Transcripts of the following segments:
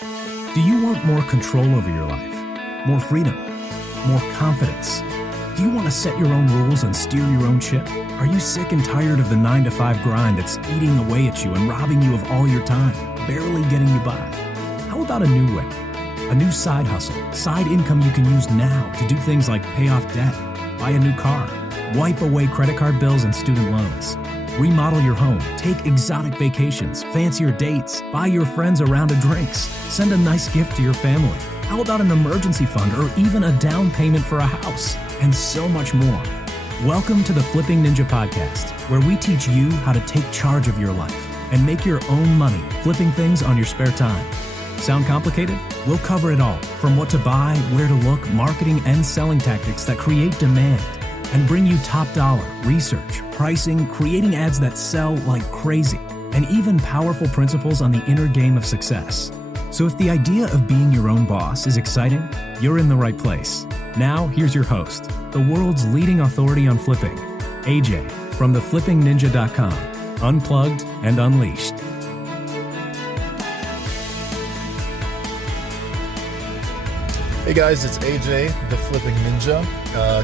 Do you want more control over your life? More freedom? More confidence? Do you want to set your own rules and steer your own ship? Are you sick and tired of the 9-to-5 grind that's eating away at you and robbing you of all your time, barely getting you by? How about a new way? A new side hustle, side income you can use now to do things like pay off debt, buy a new car, wipe away credit card bills and student loans, remodel your home, take exotic vacations, fancier dates, buy your friends a round of drinks, send a nice gift to your family. How about an emergency fund or even a down payment for a house? And so much more. Welcome to the Flipping Ninja Podcast, where we teach you how to take charge of your life and make your own money flipping things on your spare time. Sound complicated? We'll cover it all, from what to buy, where to look, marketing and selling tactics that create demand, and bring you top dollar, research, pricing, creating ads that sell like crazy, and even powerful principles on the inner game of success. So if the idea of being your own boss is exciting, you're in the right place. Now, here's your host, the world's leading authority on flipping, AJ, from theflippingninja.com, unplugged and unleashed. Hey guys, it's AJ, the Flipping Ninja.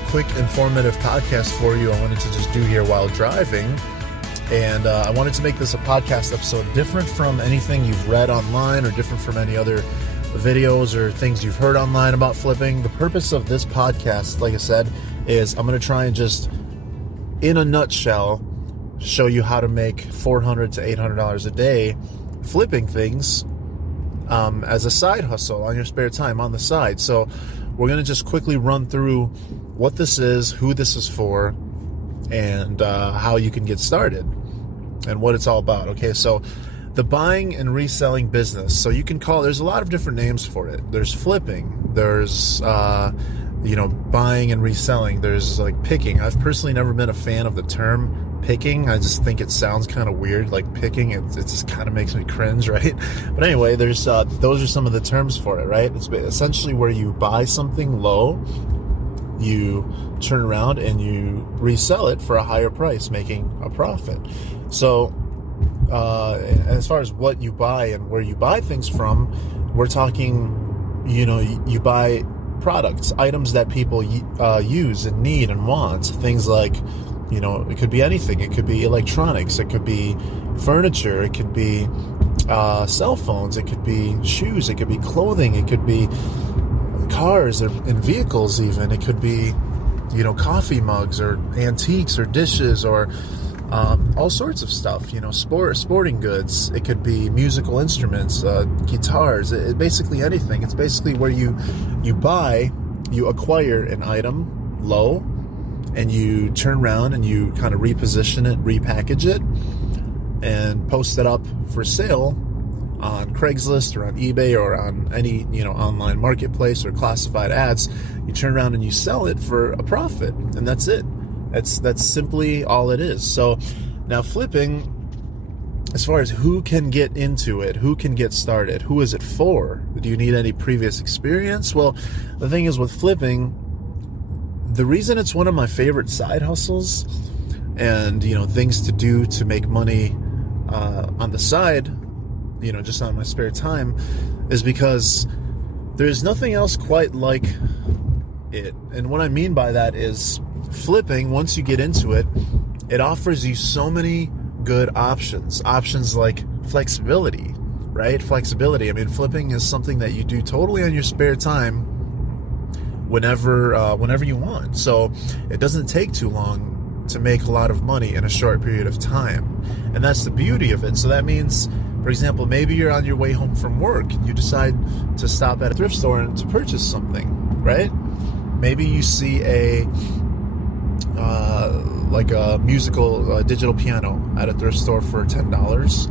Quick, informative podcast for you I wanted to just do here while driving. And I wanted to make this a podcast episode different from anything you've read online or different from any other videos or things you've heard online about flipping. The purpose of this podcast, like I said, is I'm going to try and just, in a nutshell, show you how to make $400 to $800 a day flipping things as a side hustle on your spare time on the side. So we're going to just quickly run through what this is, who this is for, and how you can get started and what it's all about. Okay, so the buying and reselling business. So you can there's a lot of different names for it. There's flipping, there's buying and reselling, there's like picking. I've personally never been a fan of the term picking. I just think it sounds kind of weird, like picking. It just kind of makes me cringe, right? But anyway, there's those are some of the terms for it, right? It's essentially where you buy something low, you turn around and you resell it for a higher price, making a profit. So as far as what you buy and where you buy things from, we're talking, you buy products, items that people use and need and want. Things like, it could be anything. It could be electronics. It could be furniture. It could be cell phones. It could be shoes. It could be clothing. It could be cars and vehicles even. It could be, coffee mugs or antiques or dishes or all sorts of stuff, sporting goods. It could be musical instruments, guitars, basically anything. It's basically where you acquire an item low, and you turn around and you kind of reposition it, repackage it, and post it up for sale on Craigslist or on eBay or on any, online marketplace or classified ads. You turn around and you sell it for a profit, and that's it. That's simply all it is. So now flipping, as far as who can get into it, who can get started, who is it for? Do you need any previous experience? Well, the thing is with flipping, the reason it's one of my favorite side hustles and, things to do to make money on the side, just on my spare time, is because there's nothing else quite like it. And what I mean by that is flipping, once you get into it, it offers you so many good options like flexibility, right? Flexibility. I mean, flipping is something that you do totally on your spare time whenever you want. So it doesn't take too long to make a lot of money in a short period of time. And that's the beauty of it. So that means, for example, maybe you're on your way home from work and you decide to stop at a thrift store and to purchase something, right? Maybe you see a musical digital piano at a thrift store for $10,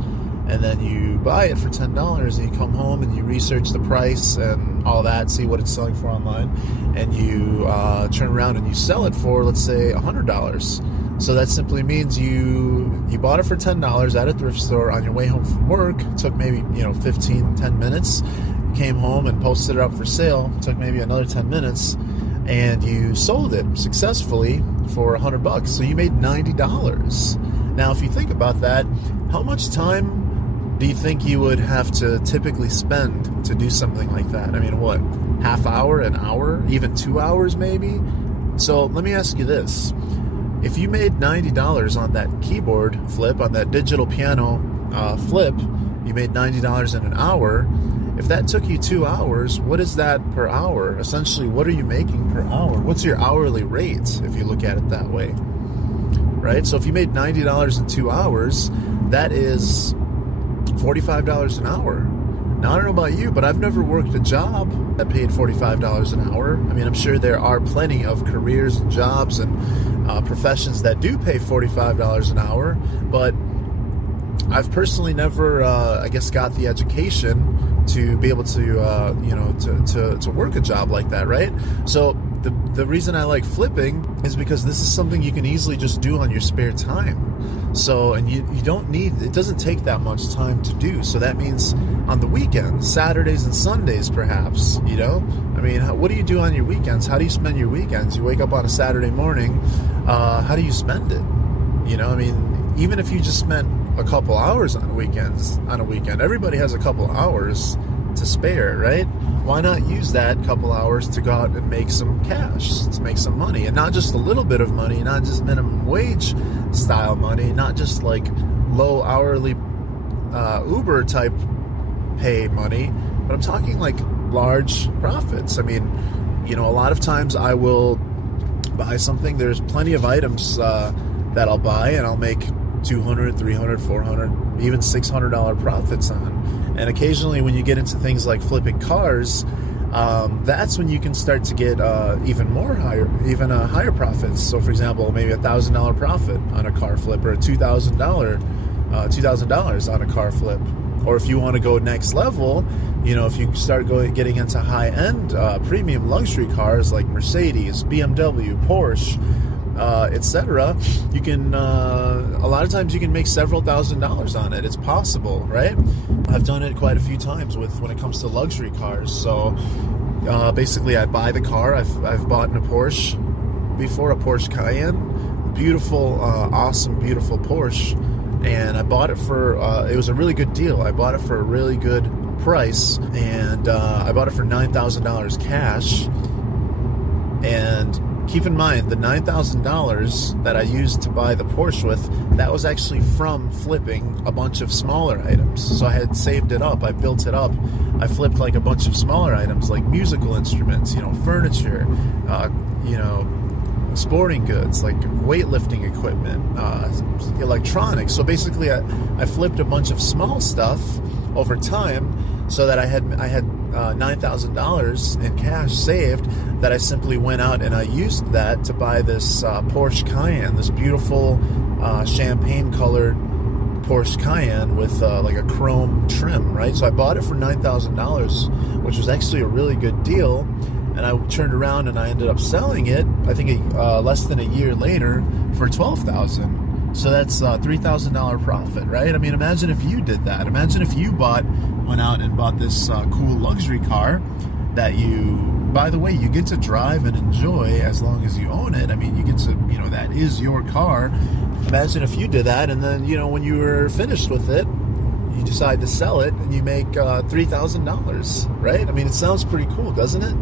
and then you buy it for $10 and you come home and you research the price and all that, see what it's selling for online, and you turn around and you sell it for, let's say, $100. So that simply means you bought it for $10 at a thrift store on your way home from work. It took maybe 10 minutes. You came home and posted it up for sale. It took maybe another 10 minutes, and you sold it successfully for $100. So you made $90. Now, if you think about that, how much time do you think you would have to typically spend to do something like that? I mean, what, half hour, an hour, even 2 hours maybe? So let me ask you this. If you made $90 on that keyboard flip, on that digital piano flip, you made $90 in an hour. If that took you 2 hours, what is that per hour? Essentially, what are you making per hour? What's your hourly rate if you look at it that way? Right? So if you made $90 in 2 hours, that is $45 an hour. Now, I don't know about you, but I've never worked a job that paid $45 an hour. I mean, I'm sure there are plenty of careers and jobs and professions that do pay $45 an hour, but I've personally never, got the education to be able to, to work a job like that, right? So the reason I like flipping is because this is something you can easily just do on your spare time. So, and you don't need, it doesn't take that much time to do. So that means on the weekends, Saturdays and Sundays, perhaps, I mean, what do you do on your weekends? How do you spend your weekends? You wake up on a Saturday morning, how do you spend it? I mean, even if you just spent a couple hours on a weekend, everybody has a couple hours to spare, right? Why not use that couple hours to go out and make some cash, to make some money, and not just a little bit of money, not just minimum wage style money, not just like low hourly Uber type pay money, but I'm talking like large profits. I mean, a lot of times I will buy something. There's plenty of items that I'll buy and I'll make $200, $300, $400, even $600 profits on. And occasionally when you get into things like flipping cars, that's when you can start to get even higher profits. So for example, maybe $1,000 profit on a car flip, or $2,000 on a car flip. Or if you want to go next level, if you start getting into high-end premium luxury cars like Mercedes, BMW, Porsche, etc., you can a lot of times you can make several $1,000s on it. It's possible, right? I've done it quite a few times when it comes to luxury cars. So basically I buy the car. I've bought in a Porsche before, a Porsche Cayenne, beautiful, awesome, beautiful Porsche, and I bought it for it was a really good deal. I bought it for a really good price, and I bought it for $9,000 cash. And keep in mind, the $9,000 that I used to buy the Porsche with, that was actually from flipping a bunch of smaller items. So I had saved it up, I built it up. I flipped like a bunch of smaller items, like musical instruments, furniture, sporting goods, like weightlifting equipment, electronics. So basically I flipped a bunch of small stuff over time, so that I had $9,000 in cash saved, that I simply went out and I used that to buy this Porsche Cayenne, this beautiful champagne colored Porsche Cayenne with like a chrome trim, right? So I bought it for $9,000, which was actually a really good deal. And I turned around and I ended up selling it, I think less than a year later, for $12,000. So that's $3,000 profit, right? I mean, imagine if you did that. Imagine if you went out and bought this cool luxury car that you, by the way, you get to drive and enjoy as long as you own it. I mean, you get to, that is your car. Imagine if you did that, and then, when you were finished with it, you decide to sell it and you make $3,000, right? I mean, it sounds pretty cool, doesn't it?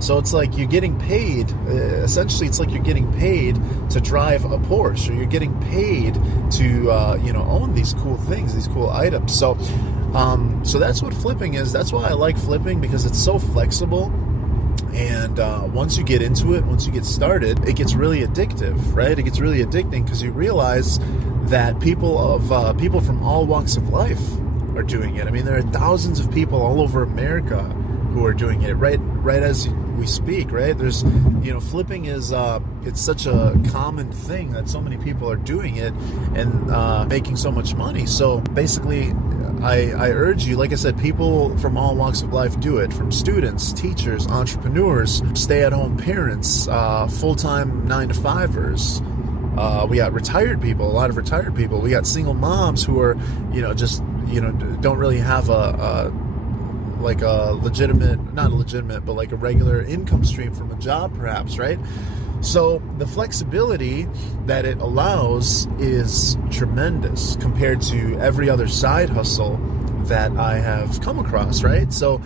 So it's like you're getting paid, essentially it's like you're getting paid to drive a Porsche, or you're getting paid to, own these cool things, these cool items. So that's what flipping is. That's why I like flipping, because it's so flexible. And once you get into it, once you get started, it gets really addictive, right? It gets really addicting because you realize that people from all walks of life are doing it. I mean, there are thousands of people all over America who are doing it right as we speak, right? There's, flipping is, it's such a common thing that so many people are doing it and making so much money. So basically, I urge you, like I said, people from all walks of life do it, from students, teachers, entrepreneurs, stay-at-home parents, full-time 9-to-5ers. We got retired people, a lot of retired people. We got single moms who are, don't really have a regular income stream from a job, perhaps, right? So the flexibility that it allows is tremendous compared to every other side hustle that I have come across, right? So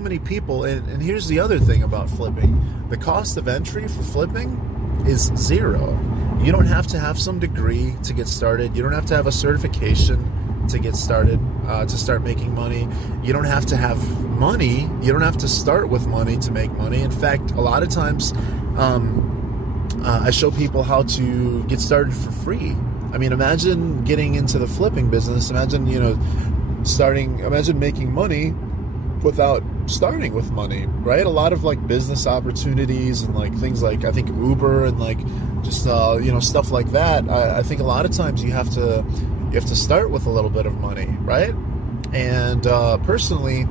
many people, and here's the other thing about flipping. The cost of entry for flipping is zero. You don't have to have some degree to get started. You don't have to have a certification to get started, to start making money. You don't have to have money. You don't have to start with money to make money. In fact, a lot of times, I show people how to get started for free. I mean, imagine getting into the flipping business. Imagine, imagine making money without starting with money, right? A lot of like business opportunities and like things like, I think Uber and like just, stuff like that. I think a lot of times you have to start with a little bit of money, right? And personally,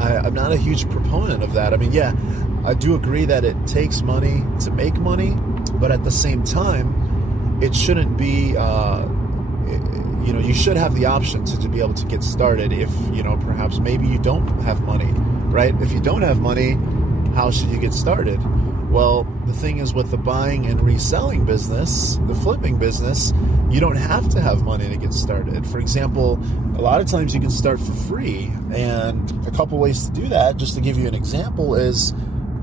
I'm not a huge proponent of that. I mean, yeah, I do agree that it takes money to make money, but at the same time, it shouldn't be, you should have the option to be able to get started if, perhaps maybe you don't have money, right? If you don't have money, how should you get started? Well, the thing is with the buying and reselling business, the flipping business, you don't have to have money to get started. For example, a lot of times you can start for free. And a couple ways to do that, just to give you an example, is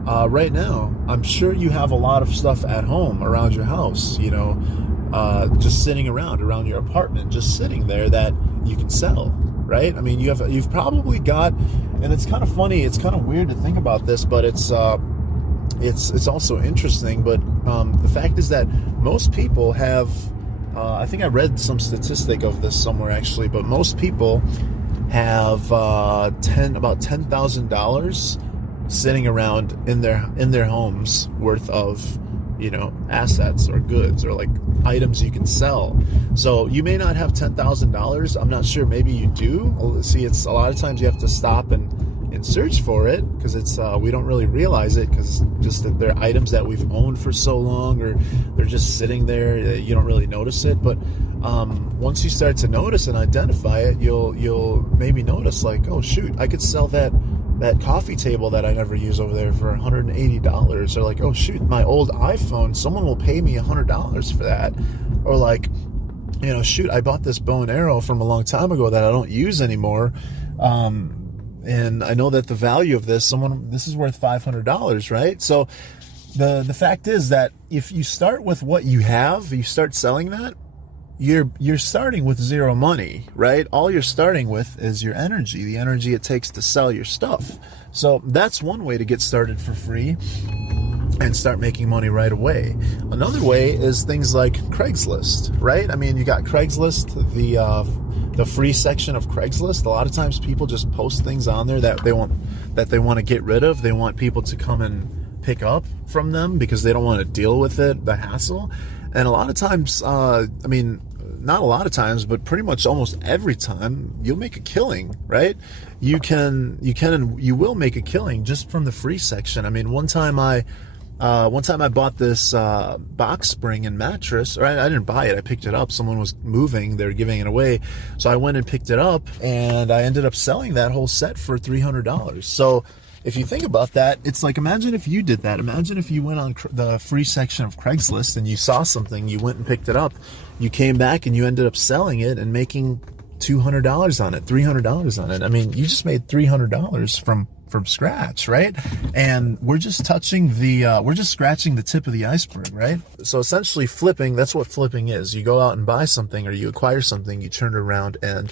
right now, I'm sure you have a lot of stuff at home around your house, just sitting around your apartment, just sitting there that you can sell, right? I mean, you've probably got, and it's kind of funny, it's kind of weird to think about this, but it's also interesting. But the fact is that most people have, I think I read some statistic of this somewhere actually, but most people have about $10,000 sitting around in their homes worth of assets or goods or like items you can sell. So you may not have $10,000. I'm not sure. Maybe you do. See, it's a lot of times you have to stop and search for it because it's we don't really realize it because just that they're items that we've owned for so long, or they're just sitting there. You don't really notice it. But once you start to notice and identify it, you'll maybe notice like, oh shoot, I could sell that coffee table that I never use over there for $180, or like, oh shoot, my old iPhone, someone will pay me $100 for that, or like, shoot, I bought this bow and arrow from a long time ago that I don't use anymore, and I know that the value of this is worth $500, right? So the fact is that if you start with what you have, you start selling that, you're starting with zero money, right? All you're starting with is your energy, the energy it takes to sell your stuff. So that's one way to get started for free and start making money right away. Another way is things like Craigslist, right? I mean, you got Craigslist, the free section of Craigslist. A lot of times people just post things on there that they want to get rid of. They want people to come and pick up from them because they don't want to deal with it, the hassle. And a lot of times, not a lot of times, but pretty much almost every time, you'll make a killing, right? You will make a killing just from the free section. I mean, one time I bought this box spring and mattress, or I didn't buy it, I picked it up. Someone was moving, they were giving it away. So I went and picked it up, and I ended up selling that whole set for $300. So if you think about that, it's like, imagine if you did that. Imagine if you went on the free section of Craigslist and you saw something, you went and picked it up, you came back and you ended up selling it and making $200 on it, $300 on it. I mean, you just made $300 from scratch, right? And we're just scratching the tip of the iceberg, right? So essentially flipping, that's what flipping is. You go out and buy something, or you acquire something, you turn it around and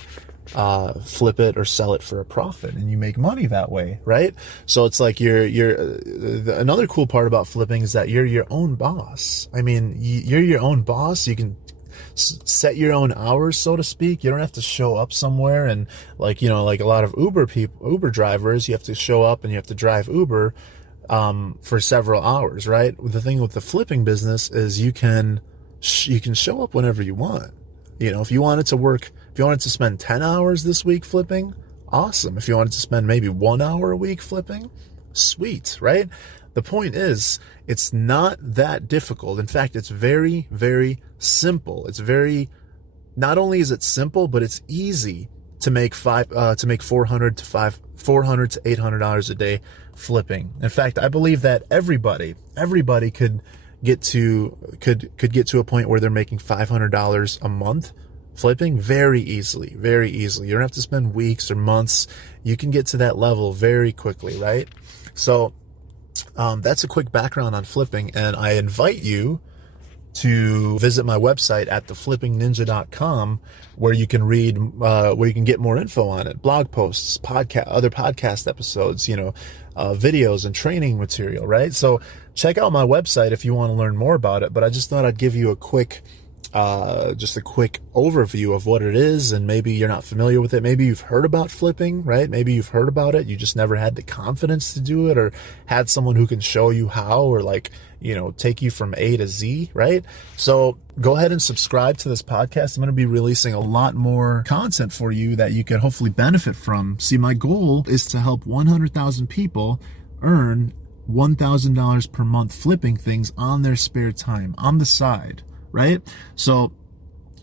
flip it or sell it for a profit, and you make money that way, right? So it's like another cool part about flipping is that you're your own boss. I mean, you're your own boss. You can set your own hours, so to speak. You don't have to show up somewhere and like a lot of Uber drivers, you have to show up and you have to drive Uber for several hours, right? The thing with the flipping business is you can show up whenever you want. If you wanted to spend 10 hours this week flipping, awesome. If you wanted to spend maybe 1 hour a week flipping, sweet, right? The point is, it's not that difficult. In fact, it's very, very simple. Not only is it simple, but it's easy to make $400 to $800 a day flipping. In fact, I believe that everybody could could get to a point where they're making $500 a month flipping very easily. You don't have to spend weeks or months. You can get to that level very quickly, right? So that's a quick background on flipping, and I invite you to visit my website at theflippingninja.com, where you can read, where you can get more info on it, blog posts, other podcast episodes, videos and training material, right? So check out my website if you want to learn more about it. But I just thought I'd give you a quick overview of what it is, and maybe you're not familiar with it. Maybe you've heard about flipping, right? Maybe you've heard about it. You just never had the confidence to do it, or had someone who can show you how, or take you from A to Z, right? So go ahead and subscribe to this podcast. I'm going to be releasing a lot more content for you that you can hopefully benefit from. See, my goal is to help 100,000 people earn $1,000 per month flipping things on their spare time, on the side, right? So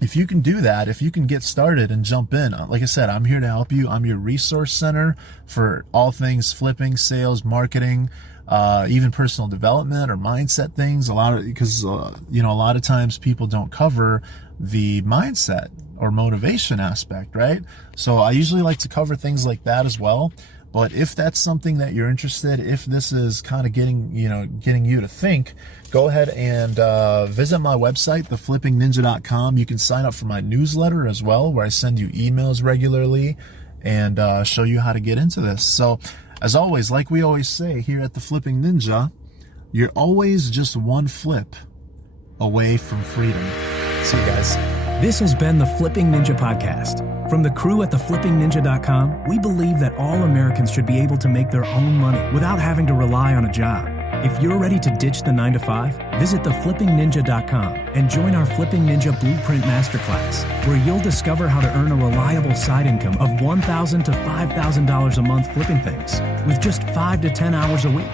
if you can do that, if you can get started and jump in, like I said, I'm here to help you. I'm your resource center for all things flipping, sales, marketing, even personal development or mindset things. Because a lot of times people don't cover the mindset or motivation aspect, right? So I usually like to cover things like that as well. But if that's something that you're interested, if this is kind of getting you to think, go ahead and visit my website, theflippingninja.com. You can sign up for my newsletter as well, where I send you emails regularly and show you how to get into this. So as always, like we always say here at The Flipping Ninja, you're always just one flip away from freedom. See you guys. This has been the Flipping Ninja Podcast. From the crew at theflippingninja.com, we believe that all Americans should be able to make their own money without having to rely on a job. If you're ready to ditch the 9-to-5, visit theflippingninja.com and join our Flipping Ninja Blueprint Masterclass, where you'll discover how to earn a reliable side income of $1,000 to $5,000 a month flipping things with just 5 to 10 hours a week.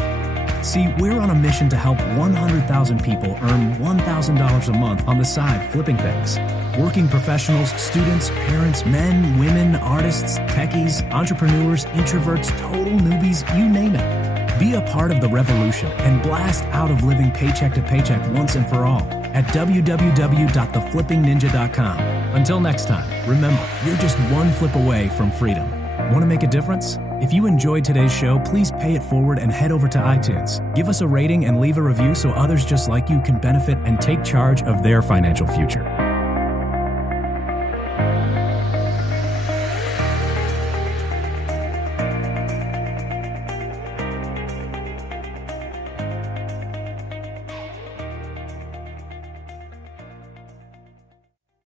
See, we're on a mission to help 100,000 people earn $1,000 a month on the side flipping things. Working professionals, students, parents, men, women, artists, techies, entrepreneurs, introverts, total newbies, you name it. Be a part of the revolution and blast out of living paycheck to paycheck once and for all at www.theflippingninja.com. Until next time, remember, you're just one flip away from freedom. Want to make a difference? If you enjoyed today's show, please pay it forward and head over to iTunes. Give us a rating and leave a review so others just like you can benefit and take charge of their financial future.